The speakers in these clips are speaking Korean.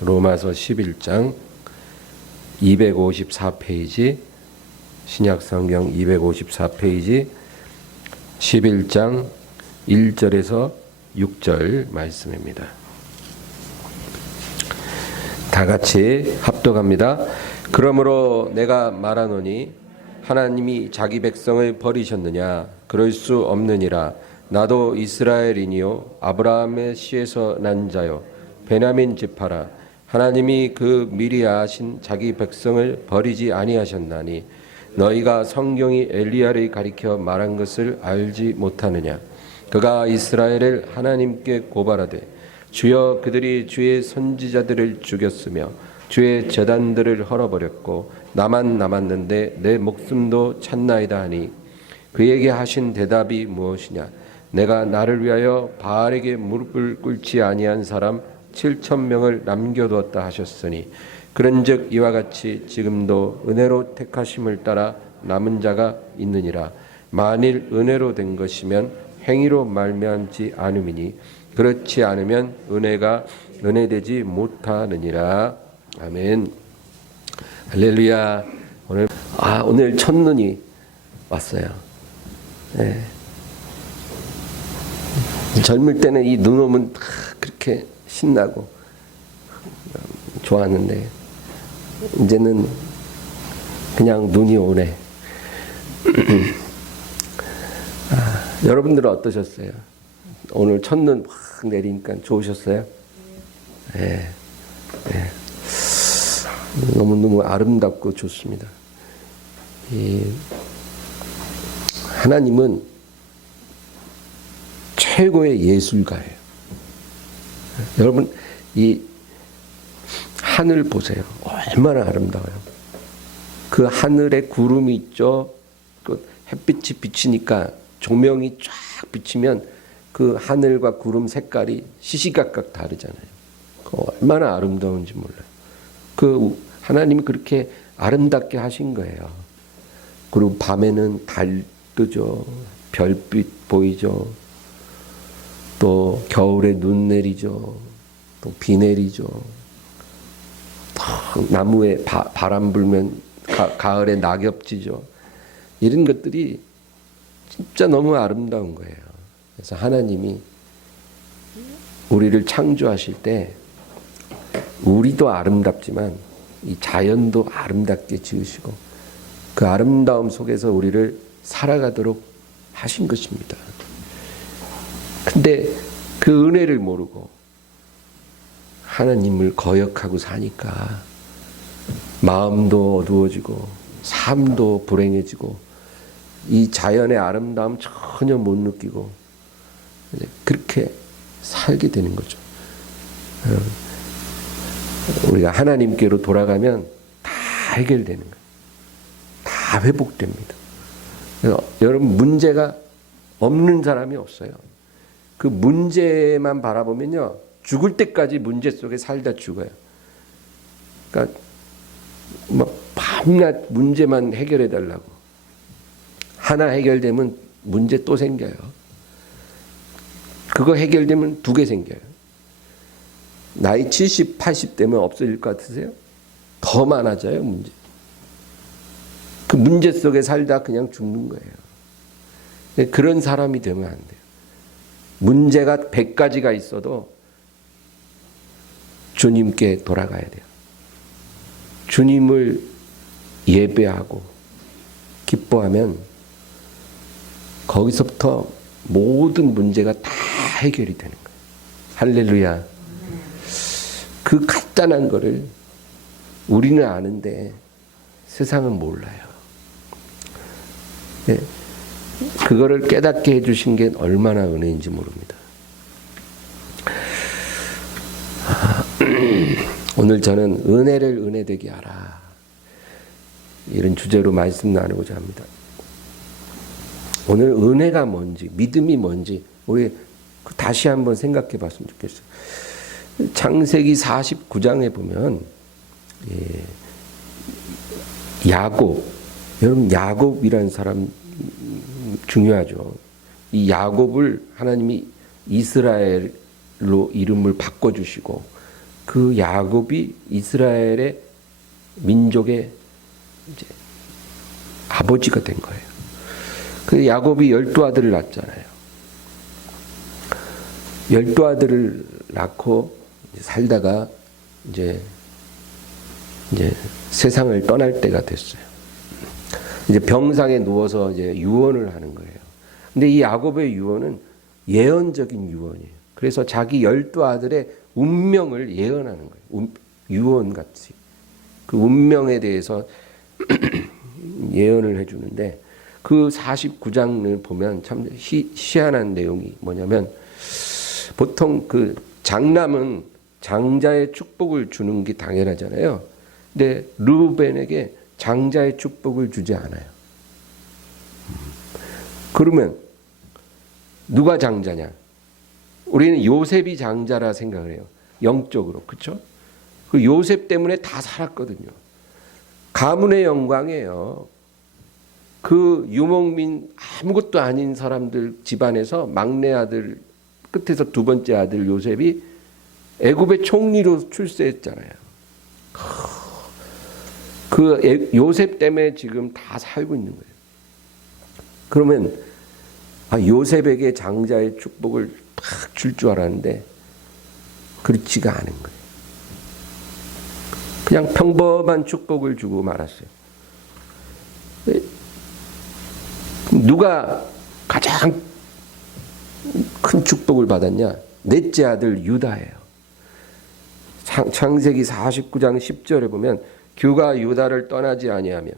로마서 11장 254페이지, 신약성경 254페이지 11장 1절에서 6절 말씀입니다. 다 같이 합독합니다. 그러므로 내가 말하노니 하나님이 자기 백성을 버리셨느냐? 그럴 수 없느니라. 나도 이스라엘이니요 아브라함의 씨에서 난 자요 베냐민 지파라. 하나님이 그 미리 아신 자기 백성을 버리지 아니하셨나니 너희가 성경이 엘리야를 가리켜 말한 것을 알지 못하느냐? 그가 이스라엘을 하나님께 고발하되 주여 그들이 주의 선지자들을 죽였으며 주의 제단들을 헐어버렸고 나만 남았는데 내 목숨도 찾나이다 하니 그에게 하신 대답이 무엇이냐? 내가 나를 위하여 바알에게 무릎을 꿇지 아니한 사람 7,000명을 남겨두었다 하셨으니 그런즉 이와 같이 지금도 은혜로 택하심을 따라 남은 자가 있느니라. 만일 은혜로 된 것이면 행위로 말미암지 않음이니 그렇지 않으면 은혜가 은혜되지 못하느니라. 아멘. 할렐루야. 오늘 첫눈이 왔어요. 네. 젊을 때는 이 눈 오면 그렇게 신나고 좋았는데 이제는 그냥 눈이 오네. 여러분들은 어떠셨어요? 오늘 첫눈 확 내리니까 좋으셨어요? 네. 네. 너무너무 아름답고 좋습니다. 하나님은 최고의 예술가예요. 여러분 이 하늘 보세요. 얼마나 아름다워요. 그 하늘에 구름이 있죠. 그 햇빛이 비치니까 조명이 쫙 비치면 그 하늘과 구름 색깔이 시시각각 다르잖아요. 얼마나 아름다운지 몰라요. 그 하나님이 그렇게 아름답게 하신 거예요. 그리고 밤에는 달 뜨죠. 별빛 보이죠. 또 겨울에 눈 내리죠. 또 비 내리죠. 나무에 바람 불면 가을에 낙엽 지죠. 이런 것들이 진짜 너무 아름다운 거예요. 그래서 하나님이 우리를 창조하실 때 우리도 아름답지만 이 자연도 아름답게 지으시고 그 아름다움 속에서 우리를 살아가도록 하신 것입니다. 근데 그 은혜를 모르고 하나님을 거역하고 사니까 마음도 어두워지고 삶도 불행해지고 이 자연의 아름다움 전혀 못 느끼고 그렇게 살게 되는 거죠. 우리가 하나님께로 돌아가면 다 해결되는 거예요. 다 회복됩니다. 여러분 문제가 없는 사람이 없어요. 그 문제만 바라보면요 죽을 때까지 문제 속에 살다 죽어요. 그러니까 막 밤낮 문제만 해결해 달라고. 하나 해결되면 문제 또 생겨요. 그거 해결되면 두 개 생겨요. 나이 70, 80 되면 없어질 것 같으세요? 더 많아져요 문제. 그 문제 속에 살다 그냥 죽는 거예요. 그런 사람이 되면 안 돼요. 문제가 100가지가 있어도 주님께 돌아가야 돼요. 주님을 예배하고 기뻐하면 거기서부터 모든 문제가 다 해결이 되는 거예요. 할렐루야. 그 간단한 거를 우리는 아는데 세상은 몰라요. 네. 그거를 깨닫게 해주신 게 얼마나 은혜인지 모릅니다. 오늘 저는 은혜를 은혜되게 하라 이런 주제로 말씀 나누고자 합니다. 오늘 은혜가 뭔지 믿음이 뭔지 우리 다시 한번 생각해 봤으면 좋겠어요. 창세기 49장에 보면 야곱, 여러분 야곱이라는 사람 중요하죠. 이 야곱을 하나님이 이스라엘로 이름을 바꿔주시고 그 야곱이 이스라엘의 민족의 이제 아버지가 된 거예요. 그 야곱이 12아들을 낳았잖아요. 12아들을 낳고 살다가 이제 세상을 떠날 때가 됐어요. 이제 병상에 누워서 이제 유언을 하는 거예요. 근데 이 야곱의 유언은 예언적인 유언이에요. 그래서 자기 12아들의 운명을 예언하는 거예요. 유언같이. 그 운명에 대해서 예언을 해주는데 그 49장을 보면 참 희한한 내용이 뭐냐면 보통 그 장남은 장자의 축복을 주는 게 당연하잖아요. 근데 르우벤에게 장자의 축복을 주지 않아요. 그러면 누가 장자냐? 우리는 요셉이 장자라 생각을 해요. 영적으로. 그렇죠? 그 요셉 때문에 다 살았거든요. 가문의 영광이에요. 그 유목민 아무것도 아닌 사람들 집안에서 막내 아들 끝에서 두 번째 아들 요셉이 애굽의 총리로 출세했잖아요. 그 요셉 때문에 지금 다 살고 있는 거예요. 그러면 요셉에게 장자의 축복을 팍 줄 줄 알았는데 그렇지가 않은 거예요. 그냥 평범한 축복을 주고 말았어요. 누가 가장 큰 축복을 받았냐? 넷째 아들 유다예요. 창세기 49장 10절에 보면 규가 유다를 떠나지 아니하며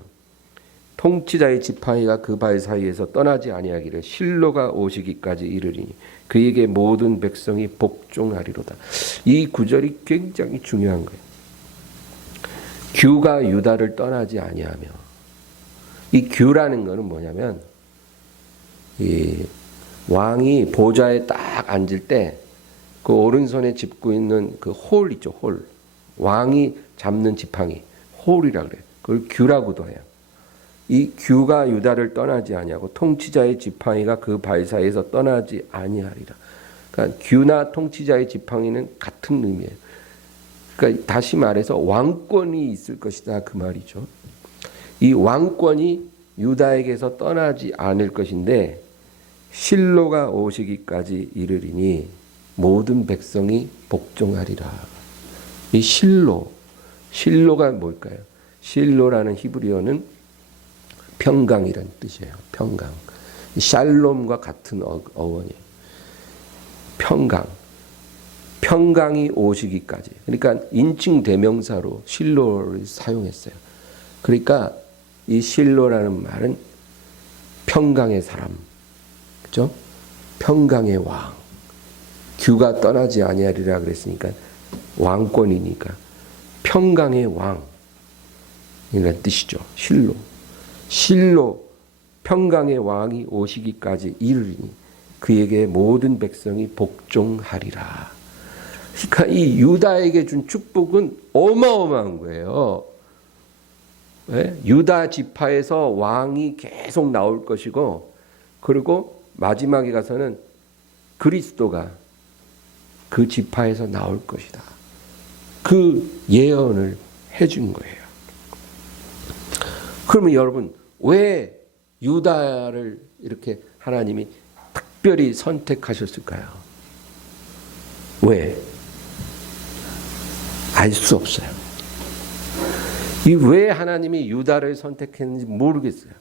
통치자의 지팡이가 그 발 사이에서 떠나지 아니하기를 실로가 오시기까지 이르리니 그에게 모든 백성이 복종하리로다. 이 구절이 굉장히 중요한 거예요. 규가 유다를 떠나지 아니하며, 이 규라는 거는 뭐냐면 이 왕이 보좌에 딱 앉을 때 그 오른손에 짚고 있는 그 홀 있죠, 홀. 왕이 잡는 지팡이, 홀이라 그래요. 그걸 규라고도 해요. 이 규가 유다를 떠나지 아니하고 통치자의 지팡이가 그 발 사이에서 떠나지 아니하리라. 그러니까 규나 통치자의 지팡이는 같은 의미예요. 그러니까 다시 말해서 왕권이 있을 것이다 그 말이죠. 이 왕권이 유다에게서 떠나지 않을 것인데 실로가 오시기까지 이르리니 모든 백성이 복종하리라. 이 실로가 뭘까요? 실로라는 히브리어는 평강이라는 뜻이에요. 평강. 샬롬과 같은 어원이에요. 평강이 오시기까지. 그러니까 인칭 대명사로 실로를 사용했어요. 그러니까 이 실로라는 말은 평강의 사람, 그렇죠? 평강의 왕. 규가 떠나지 아니하리라 그랬으니까 왕권이니까 평강의 왕 이라는 뜻이죠. 실로 평강의 왕이 오시기까지 이르리니 그에게 모든 백성이 복종하리라. 그러니까 이 유다에게 준 축복은 어마어마한 거예요. 네? 유다 지파에서 왕이 계속 나올 것이고, 그리고 마지막에 가서는 그리스도가 그 지파에서 나올 것이다. 그 예언을 해준 거예요. 그러면 여러분, 왜 유다를 이렇게 하나님이 특별히 선택하셨을까요? 왜? 알 수 없어요. 이 왜 하나님이 유다를 선택했는지 모르겠어요.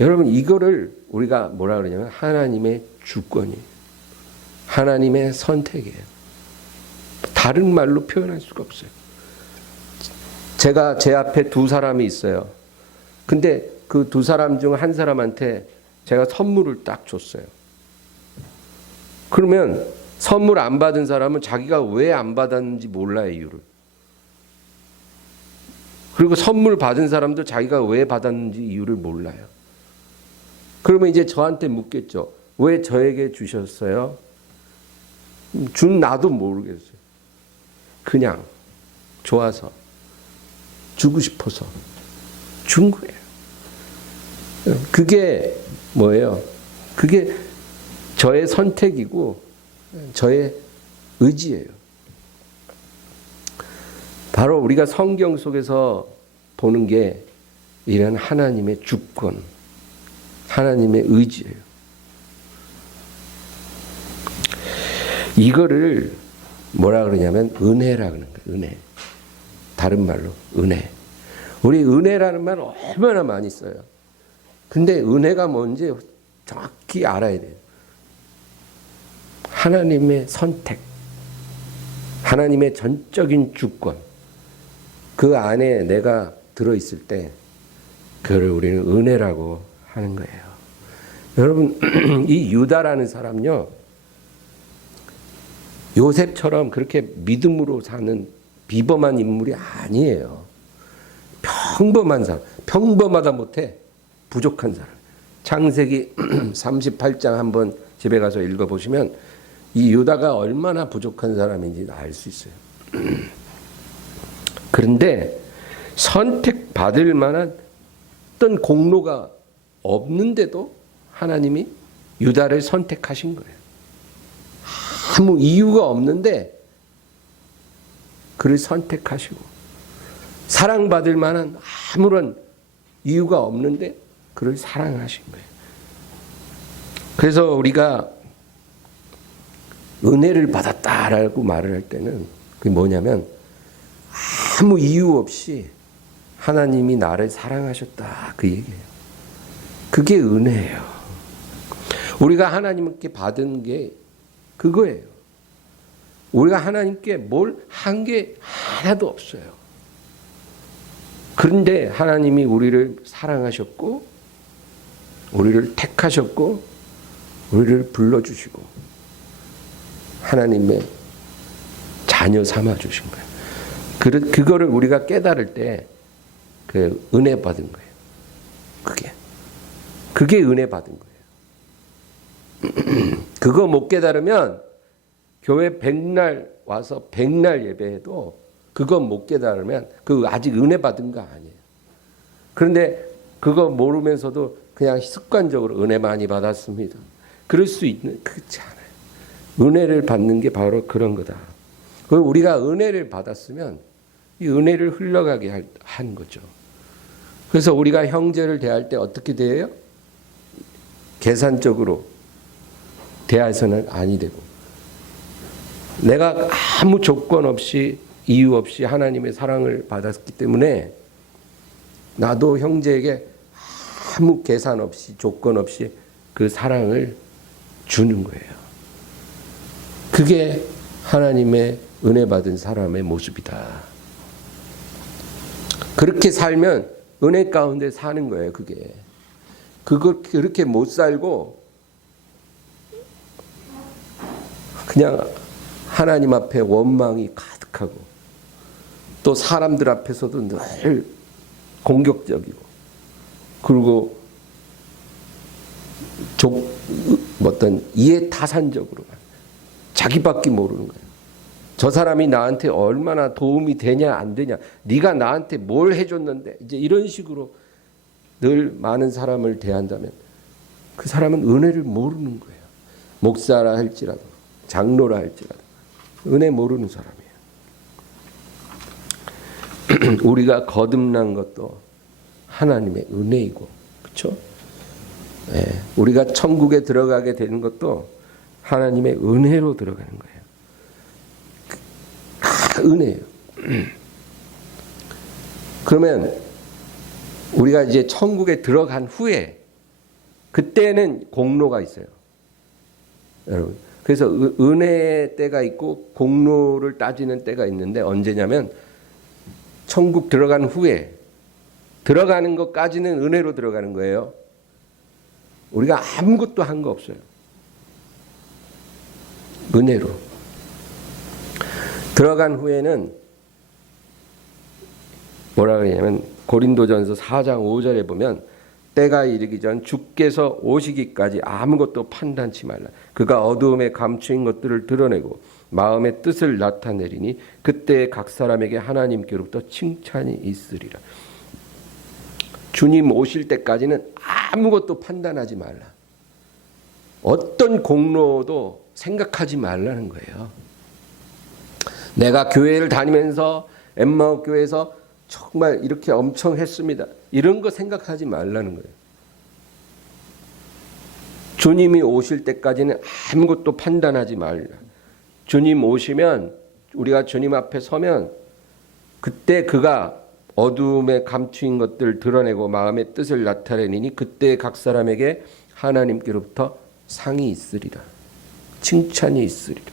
여러분, 이거를 우리가 뭐라 그러냐면 하나님의 주권이에요. 하나님의 선택이에요. 다른 말로 표현할 수가 없어요. 제가 제 앞에 두 사람이 있어요. 근데 그 두 사람 중 한 사람한테 제가 선물을 딱 줬어요. 그러면 선물 안 받은 사람은 자기가 왜 안 받았는지 몰라요, 이유를. 그리고 선물 받은 사람도 자기가 왜 받았는지 이유를 몰라요. 그러면 이제 저한테 묻겠죠. 왜 저에게 주셨어요? 준 나도 모르겠어요. 그냥 좋아서, 주고 싶어서 준 거예요. 그게 뭐예요? 그게 저의 선택이고 저의 의지예요. 바로 우리가 성경 속에서 보는 게 이런 하나님의 주권, 하나님의 의지예요. 이거를 뭐라 그러냐면 은혜라 그러는 거예요. 은혜. 다른 말로 은혜. 우리 은혜라는 말 얼마나 많이 써요. 근데 은혜가 뭔지 정확히 알아야 돼요. 하나님의 선택, 하나님의 전적인 주권, 그 안에 내가 들어있을 때 그걸 우리는 은혜라고 하는 거예요. 여러분, 이 유다라는 사람요, 요셉처럼 그렇게 믿음으로 사는 비범한 인물이 아니에요. 평범한 사람, 평범하다 못해 부족한 사람. 창세기 38장 한번 집에 가서 읽어보시면 이 유다가 얼마나 부족한 사람인지 알 수 있어요. 그런데 선택받을 만한 어떤 공로가 없는데도 하나님이 유다를 선택하신 거예요. 아무 이유가 없는데 그를 선택하시고, 사랑받을 만한 아무런 이유가 없는데 그를 사랑하신 거예요. 그래서 우리가 은혜를 받았다라고 말을 할 때는 그게 뭐냐면 아무 이유 없이 하나님이 나를 사랑하셨다, 그 얘기예요. 그게 은혜예요. 우리가 하나님께 받은 게 그거예요. 우리가 하나님께 뭘 한 게 하나도 없어요. 그런데 하나님이 우리를 사랑하셨고, 우리를 택하셨고, 우리를 불러주시고 하나님의 자녀 삼아주신 거예요. 그거를 우리가 깨달을 때 그 은혜 받은 거예요. 그게 은혜 받은 거예요. 그거 못 깨달으면 교회 백날 와서 백날 예배해도 그거 못 깨달으면 그 아직 은혜 받은 거 아니에요. 그런데 그거 모르면서도 그냥 습관적으로 은혜 많이 받았습니다, 그럴 수 있는, 그렇지 않아요. 은혜를 받는 게 바로 그런 거다. 우리가 은혜를 받았으면 이 은혜를 흘러가게 한 거죠. 그래서 우리가 형제를 대할 때 어떻게 대해요? 계산적으로 대해서는 아니 되고, 내가 아무 조건 없이 이유 없이 하나님의 사랑을 받았기 때문에 나도 형제에게 아무 계산 없이 조건 없이 그 사랑을 주는 거예요. 그게 하나님의 은혜 받은 사람의 모습이다. 그렇게 살면 은혜 가운데 사는 거예요. 그걸 그렇게 못 살고 그냥 하나님 앞에 원망이 가득하고 또 사람들 앞에서도 늘 공격적이고, 그리고 어떤 이해타산적으로만 자기밖에 모르는 거예요. 저 사람이 나한테 얼마나 도움이 되냐 안 되냐, 네가 나한테 뭘 해줬는데, 이제 이런 식으로 늘 많은 사람을 대한다면 그 사람은 은혜를 모르는 거예요. 목사라 할지라도 장로라 할지라도 은혜 모르는 사람이에요. 우리가 거듭난 것도 하나님의 은혜이고, 그렇죠? 네, 우리가 천국에 들어가게 되는 것도 하나님의 은혜로 들어가는 거예요. 은혜예요. 그러면 우리가 이제 천국에 들어간 후에 그때는 공로가 있어요, 여러분. 그래서 은혜의 때가 있고 공로를 따지는 때가 있는데, 언제냐면 천국 들어간 후에, 들어가는 것까지는 은혜로 들어가는 거예요. 우리가 아무것도 한 거 없어요. 은혜로 들어간 후에는 뭐라 그러냐면 고린도전서 4장 5절에 보면 때가 이르기 전 주께서 오시기까지 아무것도 판단치 말라. 그가 어두움에 감추인 것들을 드러내고 마음의 뜻을 나타내리니 그때 각 사람에게 하나님께로부터 칭찬이 있으리라. 주님 오실 때까지는 아무것도 판단하지 말라. 어떤 공로도 생각하지 말라는 거예요. 내가 교회를 다니면서 엠마오 교회에서 정말 이렇게 엄청 했습니다. 이런 거 생각하지 말라는 거예요. 주님이 오실 때까지는 아무것도 판단하지 말라. 주님 오시면 우리가 주님 앞에 서면 그때 그가 어두움에 감추인 것들을 드러내고 마음의 뜻을 나타내니 그때 각 사람에게 하나님께로부터 상이 있으리라. 칭찬이 있으리라.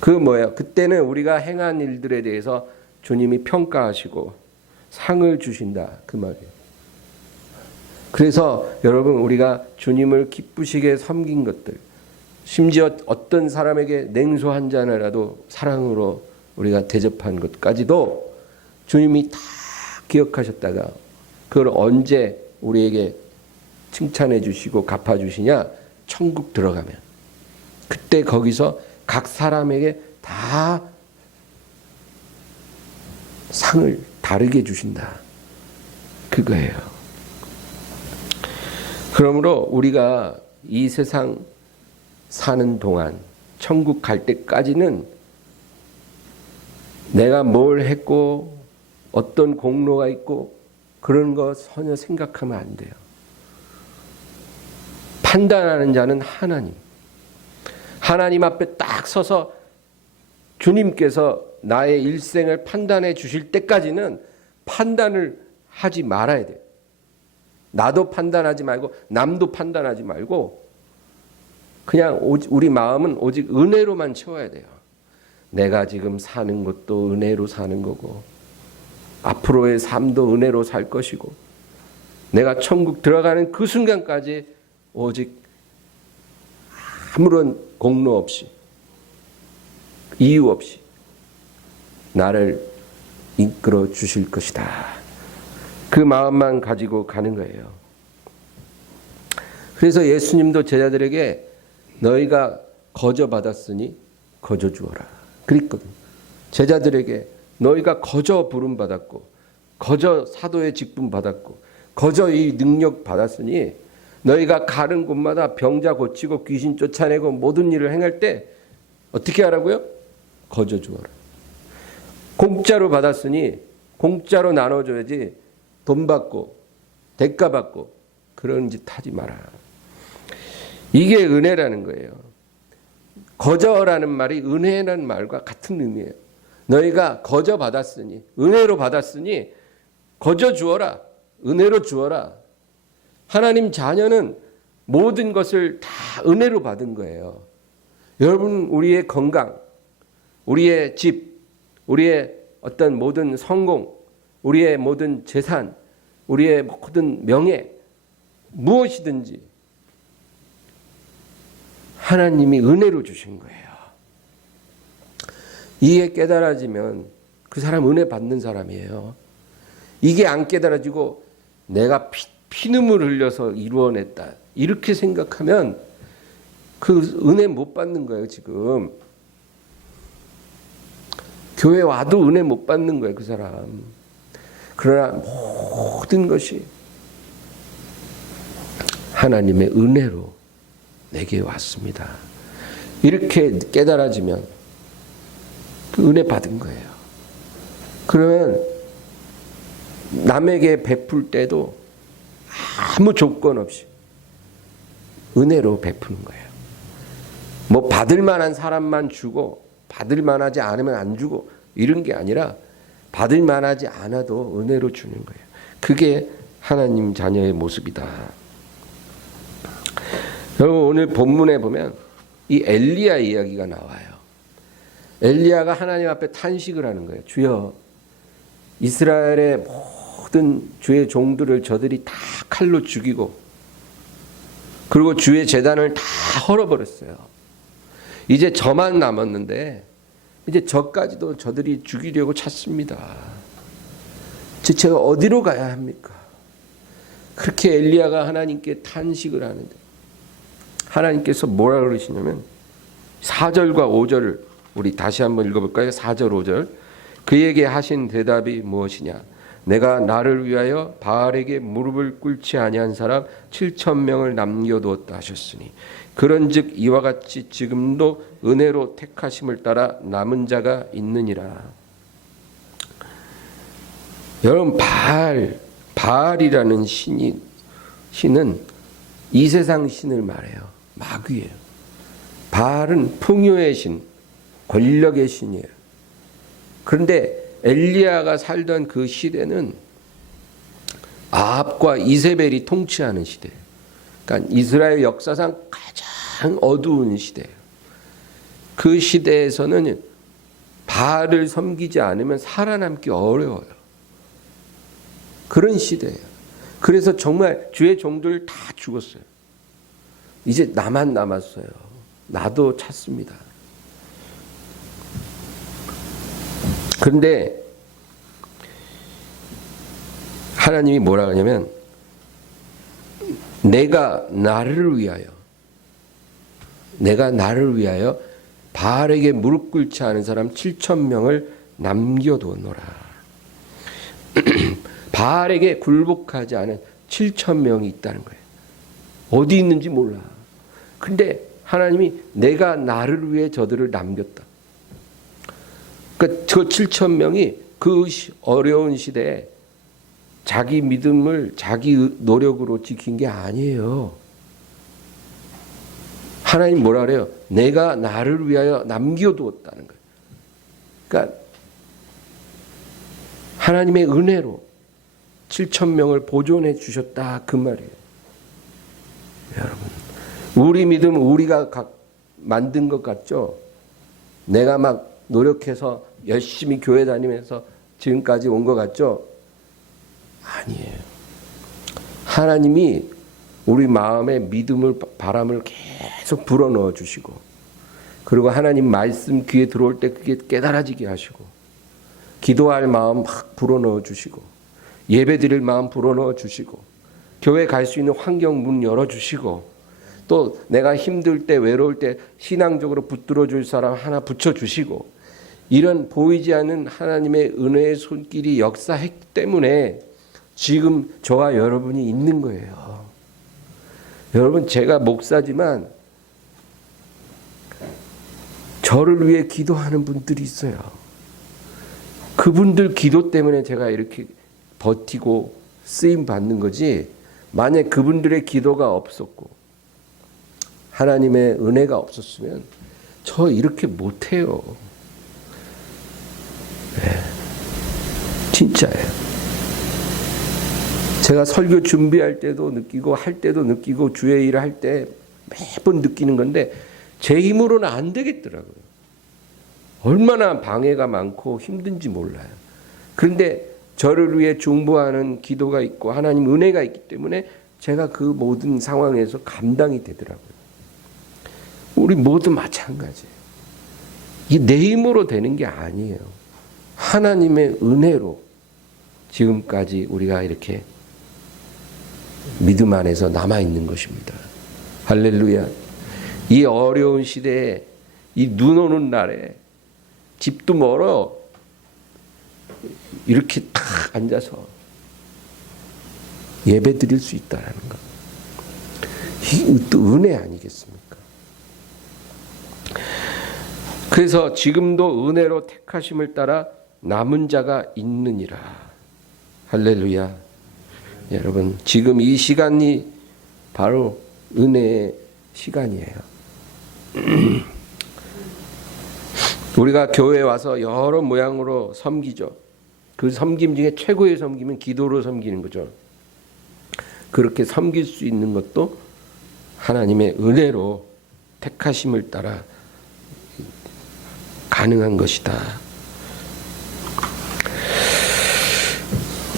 그 뭐예요? 그때는 우리가 행한 일들에 대해서 주님이 평가하시고 상을 주신다. 그 말이에요. 그래서 여러분 우리가 주님을 기쁘시게 섬긴 것들, 심지어 어떤 사람에게 냉수 한 잔이라도 사랑으로 우리가 대접한 것까지도 주님이 다 기억하셨다가 그걸 언제 우리에게 칭찬해 주시고 갚아 주시냐? 천국 들어가면. 그때 거기서 각 사람에게 다 상을 다르게 주신다. 그거예요. 그러므로 우리가 이 세상 사는 동안 천국 갈 때까지는 내가 뭘 했고 어떤 공로가 있고 그런 거 전혀 생각하면 안 돼요. 판단하는 자는 하나님. 하나님 앞에 딱 서서 주님께서 나의 일생을 판단해 주실 때까지는 판단을 하지 말아야 돼요. 나도 판단하지 말고 남도 판단하지 말고 그냥 우리 마음은 오직 은혜로만 채워야 돼요. 내가 지금 사는 것도 은혜로 사는 거고 앞으로의 삶도 은혜로 살 것이고 내가 천국 들어가는 그 순간까지 오직 아무런 공로 없이 이유 없이 나를 이끌어 주실 것이다. 그 마음만 가지고 가는 거예요. 그래서 예수님도 제자들에게 너희가 거저 받았으니 거저 주어라 그랬거든요. 제자들에게 너희가 거저 부름 받았고 거저 사도의 직분 받았고 거저 이 능력 받았으니 너희가 가는 곳마다 병자 고치고 귀신 쫓아내고 모든 일을 행할 때 어떻게 하라고요? 거저 주어라. 공짜로 받았으니 공짜로 나눠줘야지 돈 받고 대가 받고 그런 짓 하지 마라. 이게 은혜라는 거예요. 거저라는 말이 은혜라는 말과 같은 의미예요. 너희가 거저 받았으니 은혜로 받았으니 거저 주어라. 은혜로 주어라. 하나님 자녀는 모든 것을 다 은혜로 받은 거예요. 여러분 우리의 건강, 우리의 집, 우리의 어떤 모든 성공, 우리의 모든 재산, 우리의 모든 명예, 무엇이든지 하나님이 은혜로 주신 거예요. 이게 깨달아지면 그 사람 은혜 받는 사람이에요. 이게 안 깨달아지고 내가 피눈물 흘려서 이루어냈다 이렇게 생각하면 그 은혜 못 받는 거예요. 지금 교회 와도 은혜 못 받는 거예요. 그 사람. 그러나 모든 것이 하나님의 은혜로 내게 왔습니다. 이렇게 깨달아지면 그 은혜 받은 거예요. 그러면 남에게 베풀 때도 아무 조건 없이 은혜로 베푸는 거예요. 뭐 받을 만한 사람만 주고 받을 만하지 않으면 안 주고 이런 게 아니라 받을 만하지 않아도 은혜로 주는 거예요. 그게 하나님 자녀의 모습이다. 여러분 오늘 본문에 보면 이 엘리야 이야기가 나와요. 엘리야가 하나님 앞에 탄식을 하는 거예요. 주여 이스라엘의 모든 주의 종들을 저들이 다 칼로 죽이고 그리고 주의 제단을 다 헐어버렸어요. 이제 저만 남았는데 이제 저까지도 저들이 죽이려고 찾습니다. 제가 어디로 가야 합니까? 그렇게 엘리야가 하나님께 탄식을 하는데 하나님께서 뭐라 그러시냐면 4절과 5절을 우리 다시 한번 읽어볼까요? 4절 5절 그에게 하신 대답이 무엇이냐? 내가 나를 위하여 바알에게 무릎을 꿇지 아니한 사람 7,000명을 남겨두었다 하셨으니 그런즉 이와 같이 지금도 은혜로 택하심을 따라 남은 자가 있느니라. 여러분, 바알이라는 신은 이 세상 신을 말해요. 마귀예요. 바알은 풍요의 신, 권력의 신이에요. 그런데 엘리야가 살던 그 시대는 아합과 이세벨이 통치하는 시대예요. 그러니까 이스라엘 역사상 가장 어두운 시대예요. 그 시대에서는 바알을 섬기지 않으면 살아남기 어려워요. 그런 시대예요. 그래서 정말 주의 종들 다 죽었어요. 이제 나만 남았어요. 나도 찾습니다. 그런데 하나님이 뭐라 하냐면 내가 나를 위하여 바알에게 무릎 꿇지 않은 사람 7,000명을 남겨두노라. 바알에게 굴복하지 않은 7,000명이 있다는 거예요. 어디 있는지 몰라. 근데 하나님이 내가 나를 위해 저들을 남겼다. 그러니까 저 7,000명이 그 어려운 시대에 자기 믿음을 자기 노력으로 지킨 게 아니에요. 하나님 뭐라 그래요? 내가 나를 위하여 남겨두었다는 거예요. 그러니까 하나님의 은혜로 7,000명을 보존해 주셨다 그 말이에요. 여러분, 우리 믿음 우리가 만든 것 같죠? 내가 막 노력해서 열심히 교회 다니면서 지금까지 온 것 같죠? 아니에요. 하나님이 우리 마음에 믿음을 바람을 계속 불어넣어 주시고, 그리고 하나님 말씀 귀에 들어올 때 그게 깨달아지게 하시고, 기도할 마음 막 불어넣어 주시고, 예배 드릴 마음 불어넣어 주시고, 교회 갈 수 있는 환경 문 열어주시고, 또 내가 힘들 때 외로울 때 신앙적으로 붙들어 줄 사람 하나 붙여주시고, 이런 보이지 않는 하나님의 은혜의 손길이 역사했기 때문에 지금 저와 여러분이 있는 거예요. 여러분, 제가 목사지만 저를 위해 기도하는 분들이 있어요. 그분들 기도 때문에 제가 이렇게 버티고 쓰임 받는 거지, 만약 그분들의 기도가 없었고 하나님의 은혜가 없었으면 저 이렇게 못해요. 네, 진짜예요. 제가 설교 준비할 때도 느끼고 할 때도 느끼고 주의 일을 할 때 매번 느끼는 건데 제 힘으로는 안 되겠더라고요. 얼마나 방해가 많고 힘든지 몰라요. 그런데 저를 위해 중보하는 기도가 있고 하나님 은혜가 있기 때문에 제가 그 모든 상황에서 감당이 되더라고요. 우리 모두 마찬가지예요. 이게 내 힘으로 되는 게 아니에요. 하나님의 은혜로 지금까지 우리가 이렇게 믿음 안에서 남아있는 것입니다. 할렐루야. 이 어려운 시대에, 이 눈 오는 날에, 집도 멀어, 이렇게 탁 앉아서 예배 드릴 수 있다는 것. 이 또 은혜 아니겠습니까? 그래서 지금도 은혜로 택하심을 따라 남은 자가 있느니라. 할렐루야. 여러분, 지금 이 시간이 바로 은혜의 시간이에요. 우리가 교회에 와서 여러 모양으로 섬기죠. 그 섬김 중에 최고의 섬김은 기도로 섬기는 거죠. 그렇게 섬길 수 있는 것도 하나님의 은혜로 택하심을 따라 가능한 것이다.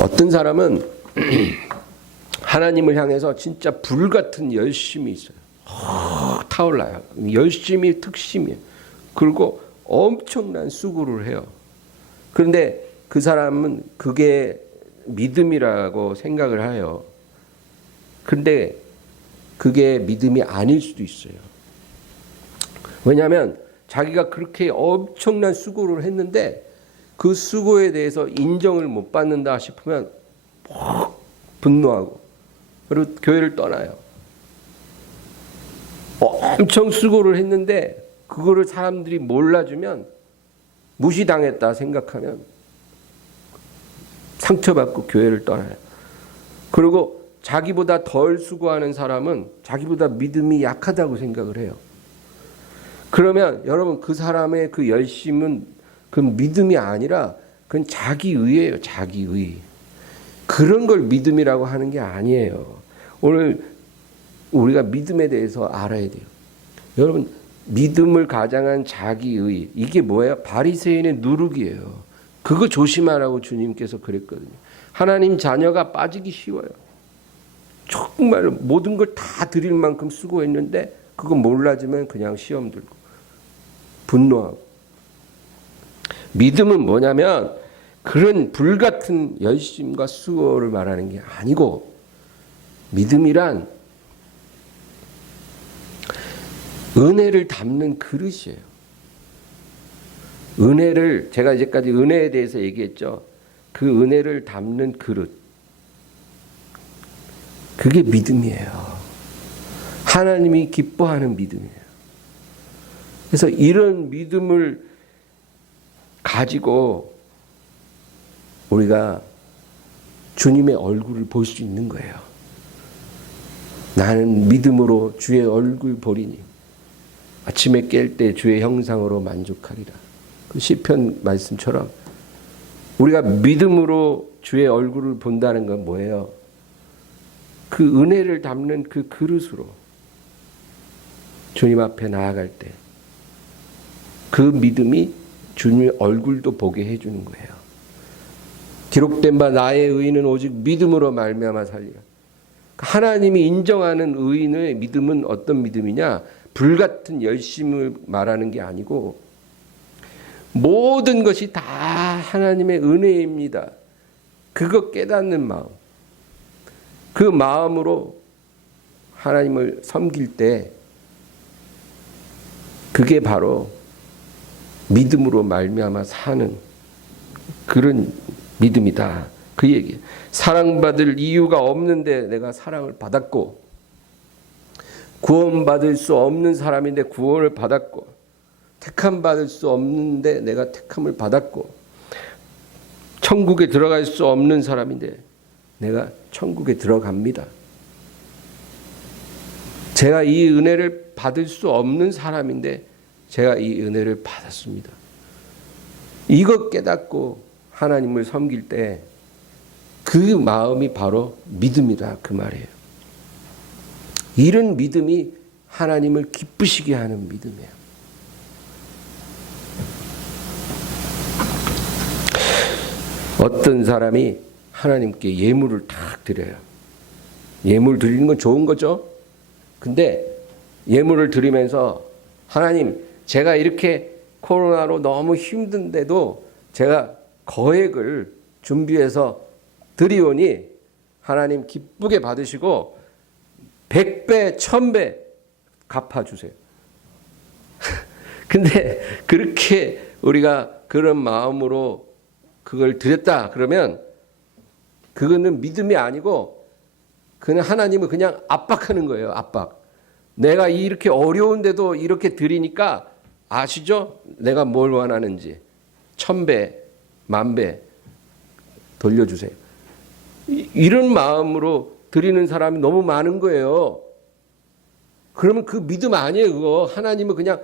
어떤 사람은 하나님을 향해서 진짜 불같은 열심이 있어요. 타올라요. 열심이 특심이에요. 그리고 엄청난 수고를 해요. 그런데 그 사람은 그게 믿음이라고 생각을 해요. 그런데 그게 믿음이 아닐 수도 있어요. 왜냐하면 자기가 그렇게 엄청난 수고를 했는데 그 수고에 대해서 인정을 못 받는다 싶으면 분노하고 그리고 교회를 떠나요. 엄청 수고를 했는데 그거를 사람들이 몰라주면 무시당했다 생각하면 상처받고 교회를 떠나요. 그리고 자기보다 덜 수고하는 사람은 자기보다 믿음이 약하다고 생각을 해요. 그러면 여러분 그 사람의 그 열심은 그 믿음이 아니라 그건 자기의예요. 자기의. 그런 걸 믿음이라고 하는 게 아니에요. 오늘 우리가 믿음에 대해서 알아야 돼요. 여러분 믿음을 가장한 자기의 이게 뭐예요? 바리새인의 누룩이에요. 그거 조심하라고 주님께서 그랬거든요. 하나님 자녀가 빠지기 쉬워요. 정말 모든 걸 다 드릴 만큼 수고했는데 그거 몰라주면 그냥 시험 들고 분노하고. 믿음은 뭐냐면 그런 불같은 열심과 수고를 말하는 게 아니고 믿음이란 은혜를 담는 그릇이에요. 은혜를 제가 이제까지 은혜에 대해서 얘기했죠. 그 은혜를 담는 그릇. 그게 믿음이에요. 하나님이 기뻐하는 믿음이에요. 그래서 이런 믿음을 가지고 우리가 주님의 얼굴을 볼 수 있는 거예요. 나는 믿음으로 주의 얼굴 보리니 아침에 깰 때 주의 형상으로 만족하리라. 그 시편 말씀처럼 우리가 믿음으로 주의 얼굴을 본다는 건 뭐예요? 그 은혜를 담는 그 그릇으로 주님 앞에 나아갈 때 그 믿음이 주님의 얼굴도 보게 해주는 거예요. 기록된 바 나의 의인은 오직 믿음으로 말미암아 살리라. 하나님이 인정하는 의인의 믿음은 어떤 믿음이냐? 불같은 열심을 말하는 게 아니고 모든 것이 다 하나님의 은혜입니다. 그거 깨닫는 마음. 그 마음으로 하나님을 섬길 때 그게 바로 믿음으로 말미암아 사는 그런 믿음이다. 그 얘기. 사랑받을 이유가 없는데 내가 사랑을 받았고 구원받을 수 없는 사람인데 구원을 받았고 택함 받을 수 없는데 내가 택함을 받았고 천국에 들어갈 수 없는 사람인데 내가 천국에 들어갑니다. 제가 이 은혜를 받을 수 없는 사람인데 제가 이 은혜를 받았습니다. 이거 깨닫고 하나님을 섬길 때 그 마음이 바로 믿음이다 그 말이에요. 이런 믿음이 하나님을 기쁘시게 하는 믿음이에요. 어떤 사람이 하나님께 예물을 탁 드려요. 예물 드리는 건 좋은 거죠. 근데 예물을 드리면서 하나님 제가 이렇게 코로나로 너무 힘든데도 제가 거액을 준비해서 드리오니 하나님 기쁘게 받으시고 100배, 1000배 갚아주세요. 근데 그렇게 우리가 그런 마음으로 그걸 드렸다 그러면 그거는 믿음이 아니고 그는 하나님을 그냥 압박하는 거예요. 압박. 내가 이렇게 어려운데도 이렇게 드리니까 아시죠? 내가 뭘 원하는지 1000배, 10,000배 돌려주세요. 이런 마음으로 드리는 사람이 너무 많은 거예요. 그러면 그 믿음 아니에요. 그거 하나님은 그냥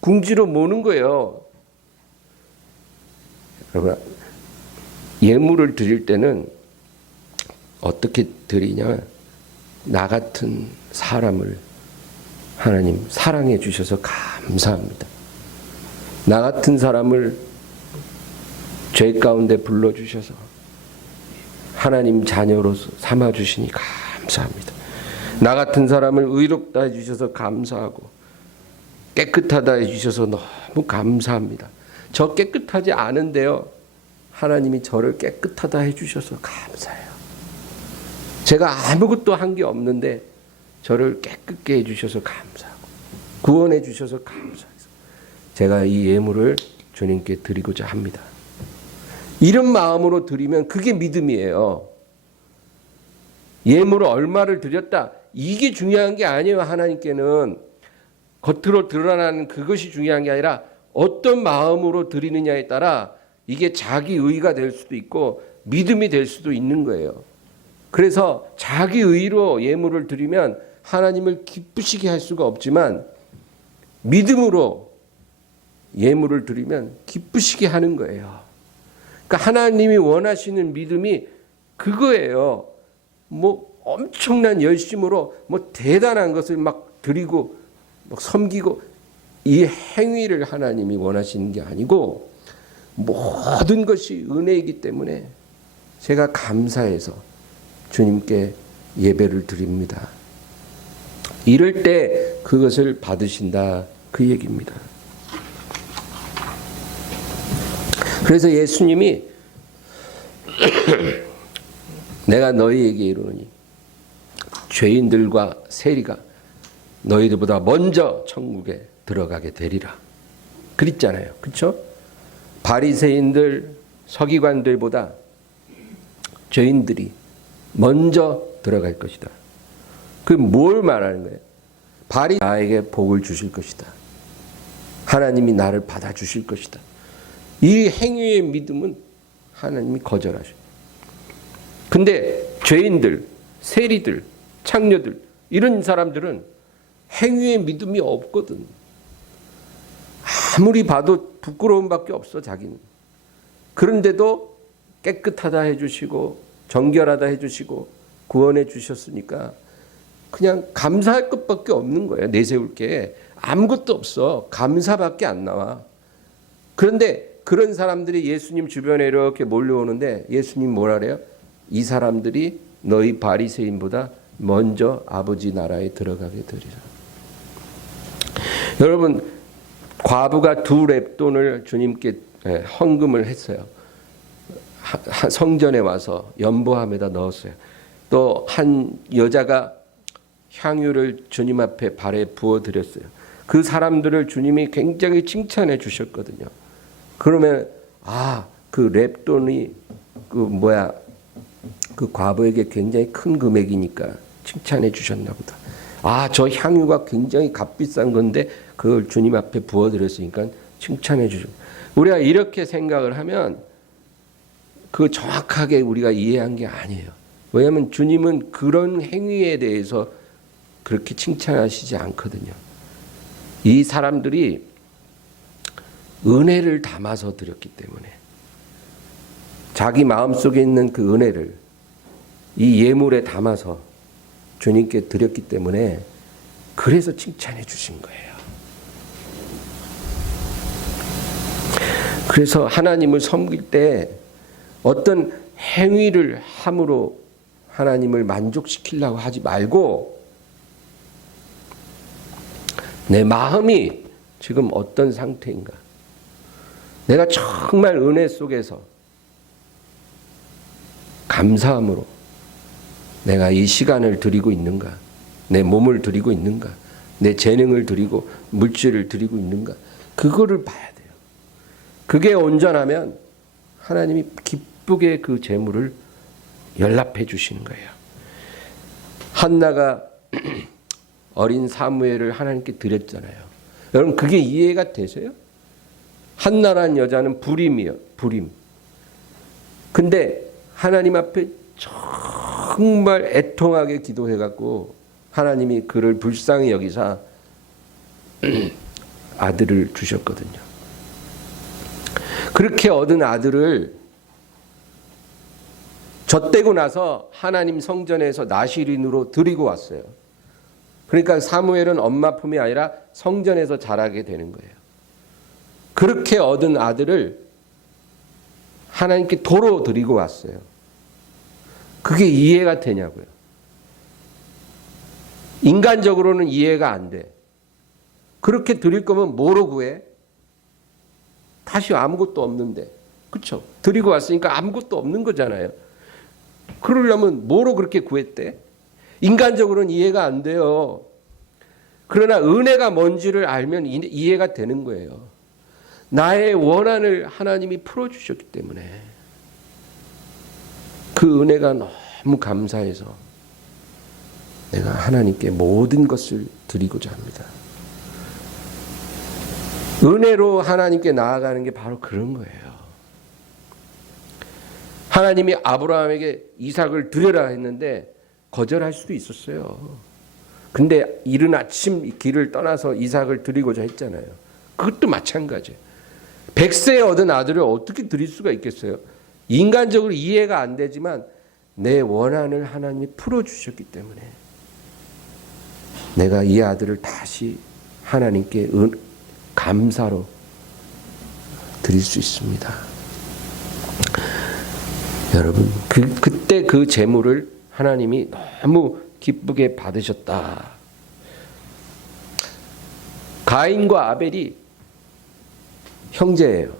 궁지로 모는 거예요. 여러분 예물을 드릴 때는 어떻게 드리냐? 나 같은 사람을 하나님 사랑해 주셔서 감사합니다. 나 같은 사람을 죄 가운데 불러주셔서 하나님 자녀로 삼아주시니 감사합니다. 나 같은 사람을 의롭다 해주셔서 감사하고 깨끗하다 해주셔서 너무 감사합니다. 저 깨끗하지 않은데요. 하나님이 저를 깨끗하다 해주셔서 감사해요. 제가 아무것도 한 게 없는데 저를 깨끗게 해주셔서 감사하고 구원해 주셔서 감사해서 제가 이 예물을 주님께 드리고자 합니다. 이런 마음으로 드리면 그게 믿음이에요. 예물을 얼마를 드렸다. 이게 중요한 게 아니에요. 하나님께는 겉으로 드러나는 그것이 중요한 게 아니라 어떤 마음으로 드리느냐에 따라 이게 자기 의가 될 수도 있고 믿음이 될 수도 있는 거예요. 그래서 자기 의로 예물을 드리면 하나님을 기쁘시게 할 수가 없지만 믿음으로 예물을 드리면 기쁘시게 하는 거예요. 그러니까 하나님이 원하시는 믿음이 그거예요. 뭐 엄청난 열심으로 뭐 대단한 것을 막 드리고 막 섬기고 이 행위를 하나님이 원하시는 게 아니고 모든 것이 은혜이기 때문에 제가 감사해서 주님께 예배를 드립니다. 이럴 때 그것을 받으신다 그 얘기입니다. 그래서 예수님이 내가 너희에게 이르노니 죄인들과 세리가 너희들보다 먼저 천국에 들어가게 되리라 그랬잖아요. 그렇죠? 바리새인들 서기관들보다 죄인들이 먼저 들어갈 것이다. 그 뭘 말하는 거예요? 나에게 복을 주실 것이다. 하나님이 나를 받아주실 것이다. 이 행위의 믿음은 하나님이 거절하셔요. 근데 죄인들, 세리들, 창녀들 이런 사람들은 행위의 믿음이 없거든. 아무리 봐도 부끄러움밖에 없어 자기는. 그런데도 깨끗하다 해주시고 정결하다 해주시고 구원해 주셨으니까 그냥 감사할 것밖에 없는 거예요. 내세울 게 아무것도 없어. 감사밖에 안 나와. 그런데 그런 사람들이 예수님 주변에 이렇게 몰려오는데 예수님 뭐라 그래요? 이 사람들이 너희 바리새인보다 먼저 아버지 나라에 들어가게 되리라. 여러분, 과부가 2렙돈을 주님께 헌금을 했어요. 성전에 와서 연보함에다 넣었어요. 또 한 여자가 향유를 주님 앞에 발에 부어드렸어요. 그 사람들을 주님이 굉장히 칭찬해 주셨거든요. 그러면 그 렙돈이 그 과부에게 굉장히 큰 금액이니까 칭찬해 주셨나 보다. 저 향유가 굉장히 값비싼 건데 그걸 주님 앞에 부어드렸으니까 칭찬해 주셨다. 우리가 이렇게 생각을 하면 그 정확하게 우리가 이해한 게 아니에요. 왜냐하면 주님은 그런 행위에 대해서 그렇게 칭찬하시지 않거든요. 이 사람들이 은혜를 담아서 드렸기 때문에 자기 마음속에 있는 그 은혜를 이 예물에 담아서 주님께 드렸기 때문에 그래서 칭찬해 주신 거예요. 그래서 하나님을 섬길 때 어떤 행위를 함으로 하나님을 만족시키려고 하지 말고 내 마음이 지금 어떤 상태인가? 내가 정말 은혜 속에서 감사함으로 내가 이 시간을 드리고 있는가? 내 몸을 드리고 있는가? 내 재능을 드리고 물질을 드리고 있는가? 그거를 봐야 돼요. 그게 온전하면 하나님이 기쁘게 그 재물을 연락해 주시는 거예요. 한나가 어린 사무엘을 하나님께 드렸잖아요. 여러분 그게 이해가 되세요? 한나라는 여자는 불임이에요. 불임. 근데 하나님 앞에 정말 애통하게 기도해갖고 하나님이 그를 불쌍히 여기사 아들을 주셨거든요. 그렇게 얻은 아들을 젖대고 나서 하나님 성전에서 나시린으로 드리고 왔어요. 그러니까 사무엘은 엄마 품이 아니라 성전에서 자라게 되는 거예요. 그렇게 얻은 아들을 하나님께 도로 드리고 왔어요. 그게 이해가 되냐고요. 인간적으로는 이해가 안 돼. 그렇게 드릴 거면 뭐로 구해? 다시 아무것도 없는데. 그렇죠? 드리고 왔으니까 아무것도 없는 거잖아요. 그러려면 뭐로 그렇게 구했대? 인간적으로는 이해가 안 돼요. 그러나 은혜가 뭔지를 알면 이해가 되는 거예요. 나의 원한을 하나님이 풀어주셨기 때문에 그 은혜가 너무 감사해서 내가 하나님께 모든 것을 드리고자 합니다. 은혜로 하나님께 나아가는 게 바로 그런 거예요. 하나님이 아브라함에게 이삭을 드려라 했는데 거절할 수도 있었어요. 근데 이른 아침 길을 떠나서 이삭을 드리고자 했잖아요. 그것도 마찬가지예요. 100세에 얻은 아들을 어떻게 드릴 수가 있겠어요? 인간적으로 이해가 안 되지만 내 원한을 하나님이 풀어주셨기 때문에 내가 이 아들을 다시 하나님께 감사로 드릴 수 있습니다. 여러분, 그때 그 제물을 하나님이 너무 기쁘게 받으셨다. 가인과 아벨이 형제예요.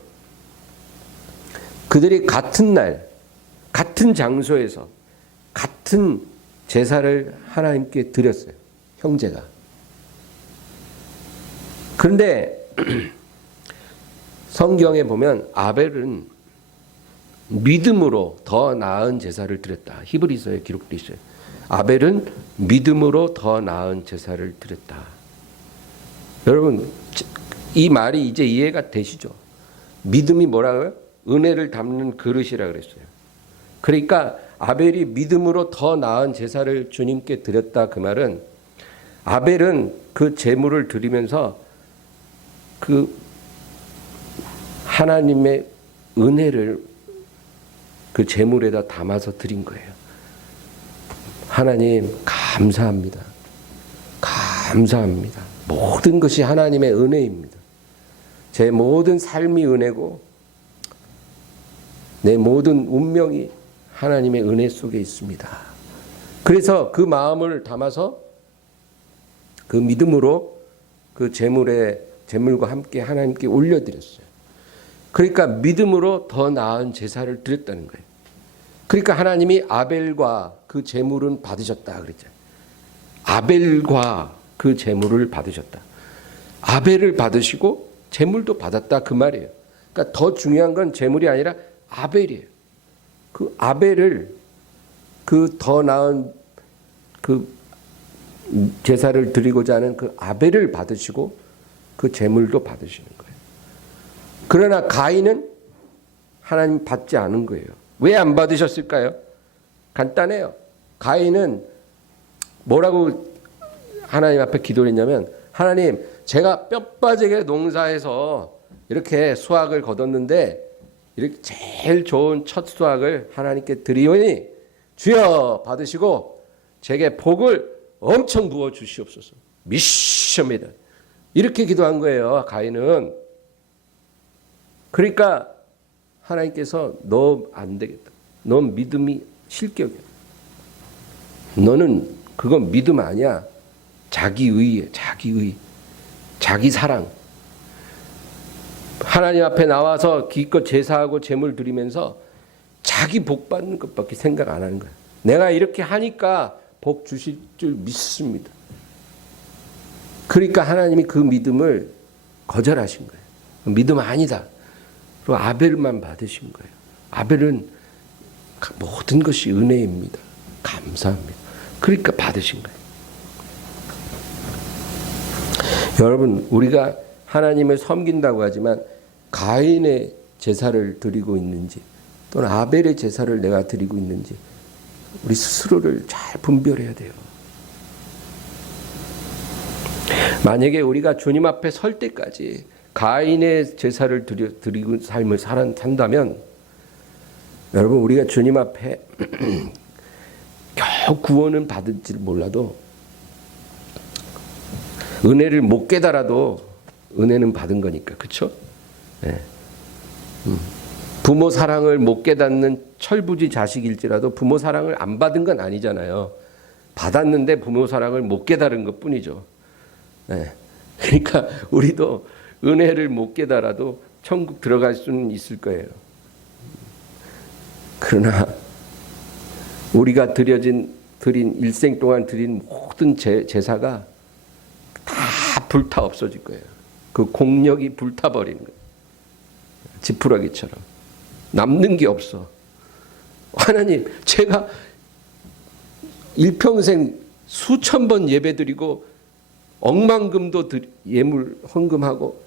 그들이 같은 날, 같은 장소에서 같은 제사를 하나님께 드렸어요. 형제가. 그런데 성경에 보면 아벨은 믿음으로 더 나은 제사를 드렸다. 히브리서에 기록되어 있어요. 아벨은 믿음으로 더 나은 제사를 드렸다. 여러분, 이 말이 이제 이해가 되시죠? 믿음이 뭐라고요? 은혜를 담는 그릇이라 그랬어요. 그러니까 아벨이 믿음으로 더 나은 제사를 주님께 드렸다. 그 말은 아벨은 그 제물을 드리면서 그 하나님의 은혜를 그 제물에다 담아서 드린 거예요. 하나님 감사합니다. 감사합니다. 모든 것이 하나님의 은혜입니다. 제 모든 삶이 은혜고 내 모든 운명이 하나님의 은혜 속에 있습니다. 그래서 그 마음을 담아서 그 믿음으로 그 제물과 함께 하나님께 올려드렸어요. 그러니까 믿음으로 더 나은 제사를 드렸다는 거예요. 그러니까 하나님이 아벨과 그 제물은 받으셨다 그랬잖아요. 아벨과 그 제물을 받으셨다. 아벨을 받으시고 제물도 받았다 그 말이에요. 그러니까 더 중요한 건 제물이 아니라 아벨이에요. 그 아벨을 그 더 나은 그 제사를 드리고자 하는 그 아벨을 받으시고 그 제물도 받으시는 거예요. 그러나 가인은 하나님 받지 않은 거예요. 왜 안 받으셨을까요? 간단해요. 가인은 뭐라고 하나님 앞에 기도를 했냐면, 하나님, 제가 뼈 빠지게 농사해서 이렇게 수확을 거뒀는데 이렇게 제일 좋은 첫 수확을 하나님께 드리오니 주여 받으시고 제게 복을 엄청 부어 주시옵소서. 미션입니다. 이렇게 기도한 거예요, 가인은. 그러니까 하나님께서 너 안 되겠다. 넌 믿음이 실격이야. 너는 그건 믿음 아니야. 자기의야. 자기의. 자기 사랑. 하나님 앞에 나와서 기껏 제사하고 제물 드리면서 자기 복 받는 것밖에 생각 안 하는 거야. 내가 이렇게 하니까 복 주실 줄 믿습니다. 그러니까 하나님이 그 믿음을 거절하신 거예요. 믿음 아니다. 그리고 아벨만 받으신 거예요. 아벨은 모든 것이 은혜입니다. 감사합니다. 그러니까 받으신 거예요. 여러분, 우리가 하나님을 섬긴다고 하지만 가인의 제사를 드리고 있는지 또는 아벨의 제사를 내가 드리고 있는지 우리 스스로를 잘 분별해야 돼요. 만약에 우리가 주님 앞에 설 때까지 가인의 제사를 드리고 삶을 산다면 여러분, 우리가 주님 앞에 겨우 구원은 받을지 몰라도 은혜를 못 깨달아도 은혜는 받은 거니까. 그렇죠? 네. 부모 사랑을 못 깨닫는 철부지 자식일지라도 부모 사랑을 안 받은 건 아니잖아요. 받았는데 부모 사랑을 못 깨달은 것뿐이죠. 네. 그러니까 우리도 은혜를 못 깨달아도 천국 들어갈 수는 있을 거예요. 그러나 우리가 드린 일생 동안 드린 모든 제사가 다 불타 없어질 거예요. 그 공력이 불타버리는 거예요. 지푸라기처럼. 남는 게 없어. 하나님, 제가 일평생 수천 번 예배드리고 억만금도 예물 헌금하고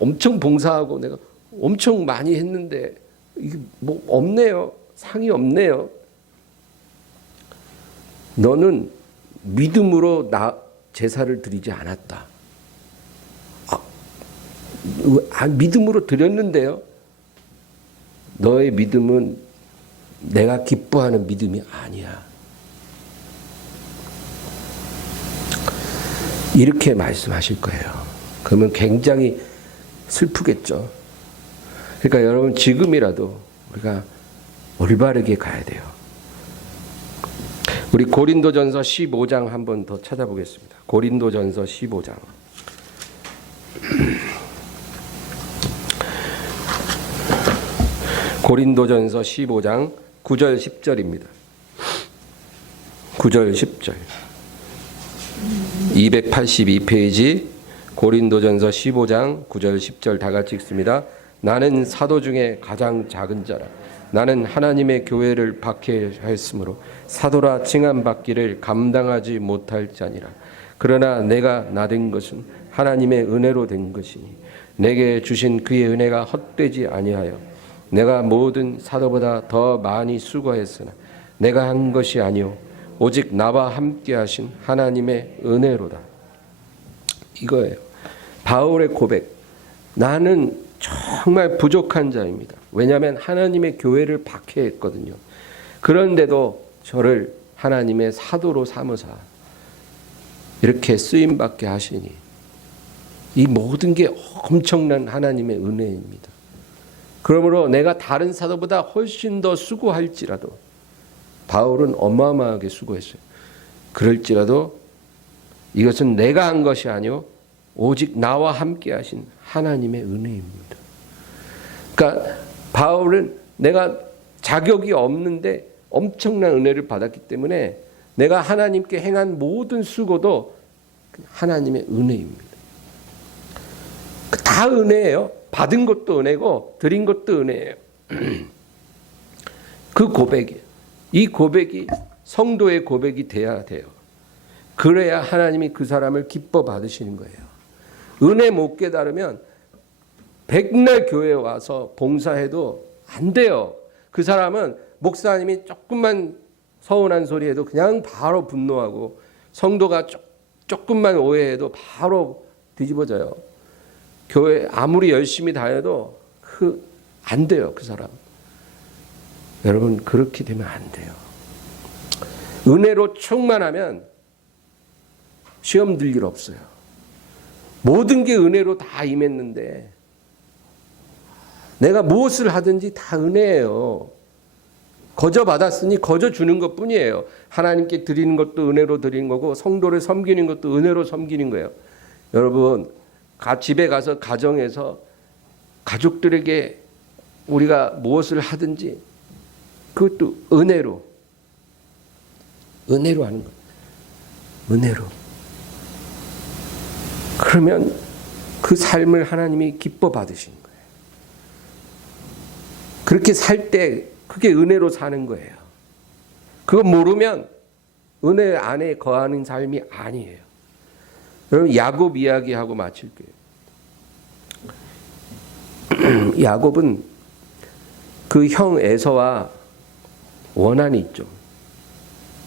엄청 봉사하고 내가 엄청 많이 했는데 이게 뭐 없네요. 상이 없네요. 너는 믿음으로 제사를 드리지 않았다. 믿음으로 드렸는데요. 너의 믿음은 내가 기뻐하는 믿음이 아니야. 이렇게 말씀하실 거예요. 그러면 굉장히 슬프겠죠. 그러니까 여러분 지금이라도 우리가 올바르게 가야 돼요. 우리 고린도전서 15장 한 번 더 찾아보겠습니다. 고린도전서 15장. 고린도전서 15장 9절 10절입니다. 9절 10절. 282페이지 고린도전서 15장 9절 10절 다 같이 읽습니다. 나는 사도 중에 가장 작은 자라. 나는 하나님의 교회를 박해하였으므로 사도라 칭함받기를 감당하지 못할 자니라. 그러나 내가 나된 것은 하나님의 은혜로 된 것이니 내게 주신 그의 은혜가 헛되지 아니하여 내가 모든 사도보다 더 많이 수고했으나 내가 한 것이 아니오 오직 나와 함께 하신 하나님의 은혜로다. 이거예요. 바울의 고백. 나는 정말 부족한 자입니다. 왜냐하면 하나님의 교회를 박해했거든요. 그런데도 저를 하나님의 사도로 삼으사 이렇게 쓰임받게 하시니 이 모든 게 엄청난 하나님의 은혜입니다. 그러므로 내가 다른 사도보다 훨씬 더 수고할지라도 바울은 어마어마하게 수고했어요. 그럴지라도 이것은 내가 한 것이 아니오 오직 나와 함께 하신 하나님의 은혜입니다. 그러니까 바울은 내가 자격이 없는데 엄청난 은혜를 받았기 때문에 내가 하나님께 행한 모든 수고도 하나님의 은혜입니다. 다 은혜예요. 받은 것도 은혜고 드린 것도 은혜예요. 그 고백이에요. 이 고백이 성도의 고백이 돼야 돼요. 그래야 하나님이 그 사람을 기뻐 받으시는 거예요. 은혜 못 깨달으면 백날 교회에 와서 봉사해도 안 돼요. 그 사람은 목사님이 조금만 서운한 소리 해도 그냥 바로 분노하고 성도가 조금만 오해해도 바로 뒤집어져요. 교회 아무리 열심히 다녀도 안 돼요. 그 사람. 여러분 그렇게 되면 안 돼요. 은혜로 충만하면 시험 들 일 없어요. 모든 게 은혜로 다 임했는데 내가 무엇을 하든지 다 은혜예요. 거저 받았으니 거저 주는 것뿐이에요. 하나님께 드리는 것도 은혜로 드리는 거고 성도를 섬기는 것도 은혜로 섬기는 거예요. 여러분 집에 가서 가정에서 가족들에게 우리가 무엇을 하든지 그것도 은혜로 하는 거예요. 은혜로. 그러면 그 삶을 하나님이 기뻐 받으시는 거예요. 그렇게 살 때 그게 은혜로 사는 거예요. 그거 모르면 은혜 안에 거하는 삶이 아니에요. 여러분 야곱 이야기하고 마칠게요. 야곱은 그 형 에서와 원한이 있죠.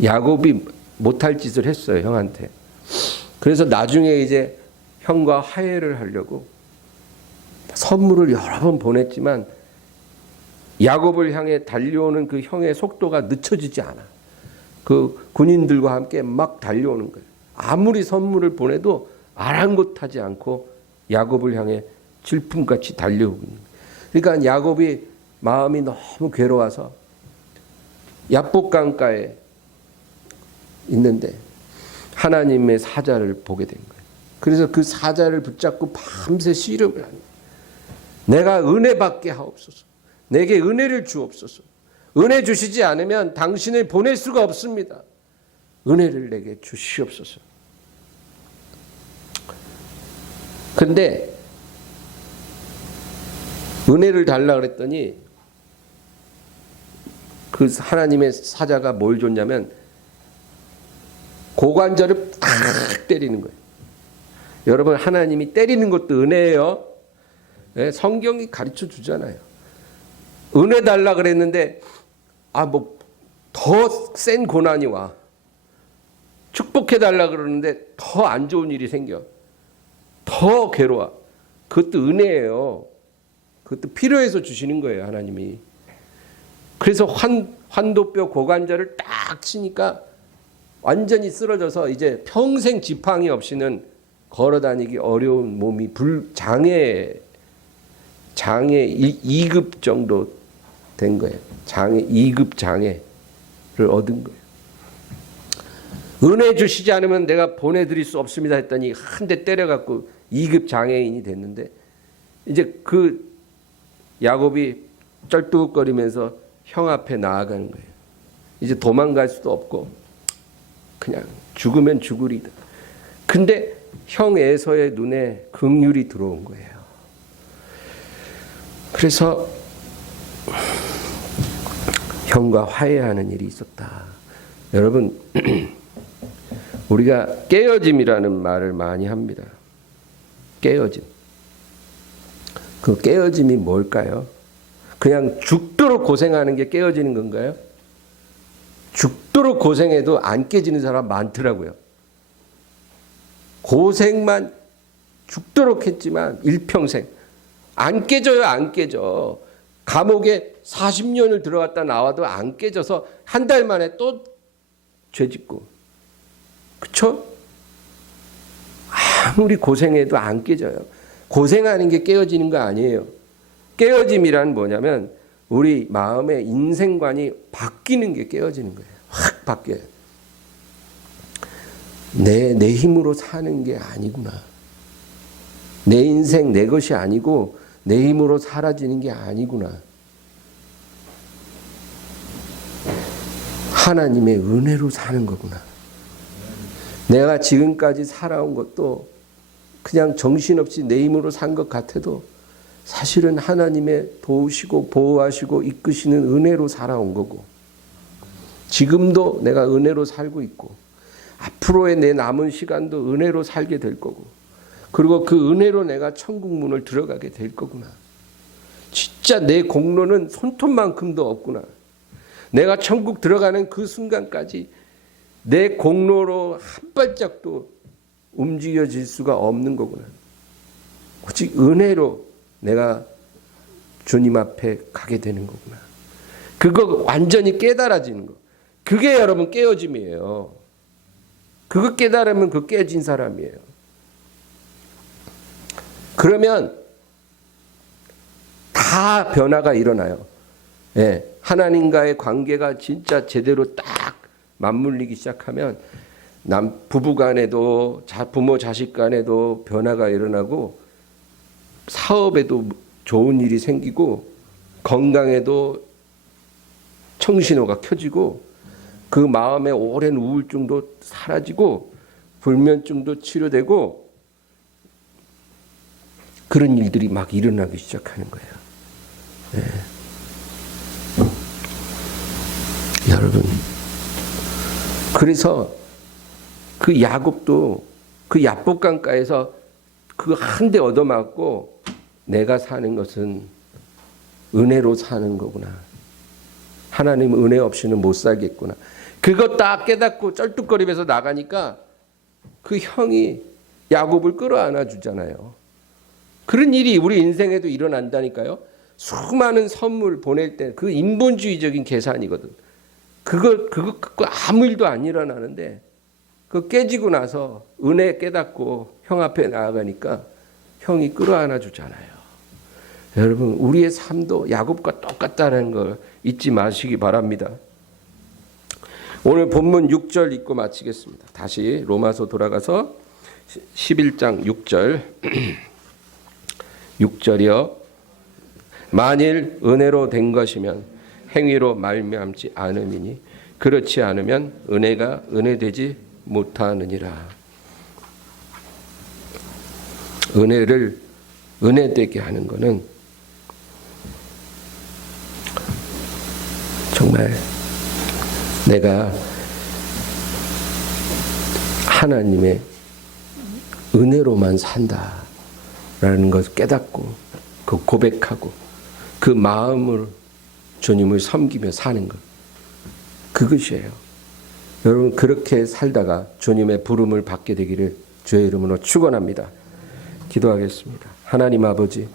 야곱이 못할 짓을 했어요, 형한테. 그래서 나중에 이제 형과 화해를 하려고 선물을 여러 번 보냈지만 야곱을 향해 달려오는 그 형의 속도가 늦춰지지 않아. 그 군인들과 함께 막 달려오는 거예요. 아무리 선물을 보내도 아랑곳하지 않고 야곱을 향해 질풍같이 달려오고 있는 거예요. 그러니까 야곱이 마음이 너무 괴로워서 야복강가에 있는데 하나님의 사자를 보게 된 거예요. 그래서 그 사자를 붙잡고 밤새 씨름을 합니다. 내가 은혜 받게 하옵소서. 내게 은혜를 주옵소서. 은혜 주시지 않으면 당신을 보낼 수가 없습니다. 은혜를 내게 주시옵소서. 근데 은혜를 달라 그랬더니 그 하나님의 사자가 뭘 줬냐면 고관절을 탁 때리는 거예요. 여러분 하나님이 때리는 것도 은혜예요. 네, 성경이 가르쳐 주잖아요. 은혜 달라 그랬는데 뭐 더 센 고난이 와. 축복해 달라 그러는데 더 안 좋은 일이 생겨. 더 괴로워. 그것도 은혜예요. 그것도 필요해서 주시는 거예요, 하나님이. 그래서 환도뼈 고관절을 딱 치니까 완전히 쓰러져서 이제 평생 지팡이 없이는 걸어 다니기 어려운 몸이 장애 2급 정도 된 거예요. 장애 2급 장애를 얻은 거예요. 은혜 주시지 않으면 내가 보내드릴 수 없습니다 했더니 한 대 때려갖고 2급 장애인이 됐는데, 이제 그 야곱이 쩔뚝거리면서 형 앞에 나아가는 거예요. 이제 도망갈 수도 없고 그냥 죽으면 죽으리다. 근데 형 에서의 눈에 긍휼이 들어온 거예요. 그래서 형과 화해하는 일이 있었다. 여러분, 우리가 깨어짐이라는 말을 많이 합니다. 깨어짐. 그 깨어짐이 뭘까요? 그냥 죽도록 고생하는 게 깨어지는 건가요? 죽도록 고생해도 안 깨지는 사람 많더라고요. 고생만 죽도록 했지만 일평생 안 깨져요. 안 깨져. 감옥에 40년을 들어갔다 나와도 안 깨져서 한 달 만에 또 죄짓고, 그쵸? 아무리 고생해도 안 깨져요. 고생하는 게 깨어지는 거 아니에요. 깨어짐이란 뭐냐면 우리 마음의 인생관이 바뀌는 게 깨어지는 거예요. 확 바뀌어요. 내 힘으로 사는 게 아니구나. 내 인생 내 것이 아니고 내 힘으로 사라지는 게 아니구나. 하나님의 은혜로 사는 거구나. 내가 지금까지 살아온 것도 그냥 정신없이 내 힘으로 산 것 같아도 사실은 하나님의 도우시고 보호하시고 이끄시는 은혜로 살아온 거고, 지금도 내가 은혜로 살고 있고 앞으로의 내 남은 시간도 은혜로 살게 될 거고, 그리고 그 은혜로 내가 천국 문을 들어가게 될 거구나. 진짜 내 공로는 손톱만큼도 없구나. 내가 천국 들어가는 그 순간까지 내 공로로 한 발짝도 움직여질 수가 없는 거구나. 오직 은혜로 내가 주님 앞에 가게 되는 거구나. 그거 완전히 깨달아지는 거. 그게 여러분 깨어짐이에요. 그거 깨달으면 그 깨진 사람이에요. 그러면 다 변화가 일어나요. 예, 하나님과의 관계가 진짜 제대로 딱 맞물리기 시작하면 부부 간에도 부모 자식 간에도 변화가 일어나고, 사업에도 좋은 일이 생기고, 건강에도 청신호가 켜지고, 그 마음의 오랜 우울증도 사라지고, 불면증도 치료되고, 그런 일들이 막 일어나기 시작하는 거예요. 네. 여러분, 그래서 그 야곱도 그 야복강가에서 그 한 대 얻어맞고 내가 사는 것은 은혜로 사는 거구나. 하나님 은혜 없이는 못 살겠구나. 그거 딱 깨닫고 쩔뚝거리면서 나가니까 그 형이 야곱을 끌어안아 주잖아요. 그런 일이 우리 인생에도 일어난다니까요. 수많은 선물 보낼 때 그 인본주의적인 계산이거든. 그거 아무 일도 안 일어나는데 그 깨지고 나서 은혜 깨닫고 형 앞에 나아가니까 형이 끌어안아 주잖아요. 여러분, 우리의 삶도 야곱과 똑같다는 걸 잊지 마시기 바랍니다. 오늘 본문 6절 읽고 마치겠습니다. 다시 로마서 돌아가서 11장 6절 6절이요. 만일 은혜로 된 것이면 행위로 말미암지 않음이니 그렇지 않으면 은혜가 은혜되지 못하느니라. 은혜를 은혜되게 하는 것은 정말 내가 하나님의 은혜로만 산다라는 것을 깨닫고 그 고백하고 그 마음으로 주님을 섬기며 사는 것. 그것이에요. 여러분 그렇게 살다가 주님의 부름을 받게 되기를 주의 이름으로 축원합니다. 기도하겠습니다. 하나님 아버지,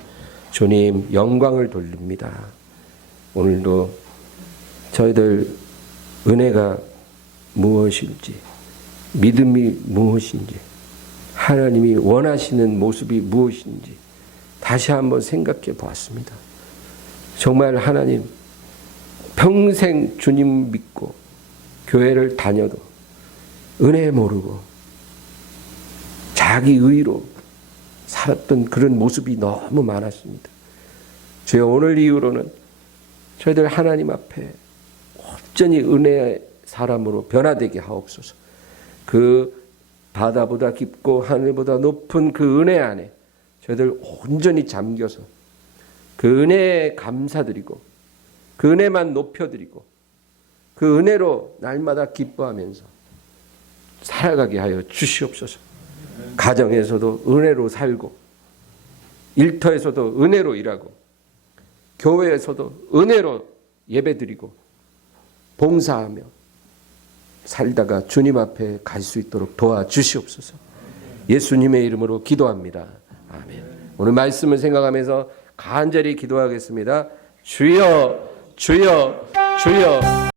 주님 영광을 돌립니다. 오늘도 저희들 은혜가 무엇인지, 믿음이 무엇인지, 하나님이 원하시는 모습이 무엇인지 다시 한번 생각해 보았습니다. 정말 하나님 평생 주님 믿고 교회를 다녀도 은혜 모르고 자기 의로 살았던 그런 모습이 너무 많았습니다. 주여 오늘 이후로는 저희들 하나님 앞에 온전히 은혜의 사람으로 변화되게 하옵소서. 그 바다보다 깊고 하늘보다 높은 그 은혜 안에 저희들 온전히 잠겨서 그 은혜에 감사드리고 그 은혜만 높여드리고 그 은혜로 날마다 기뻐하면서 살아가게 하여 주시옵소서. 가정에서도 은혜로 살고 일터에서도 은혜로 일하고 교회에서도 은혜로 예배드리고 봉사하며 살다가 주님 앞에 갈 수 있도록 도와주시옵소서. 예수님의 이름으로 기도합니다. 아멘. 오늘 말씀을 생각하면서 간절히 기도하겠습니다. 주여, 주여, 주여.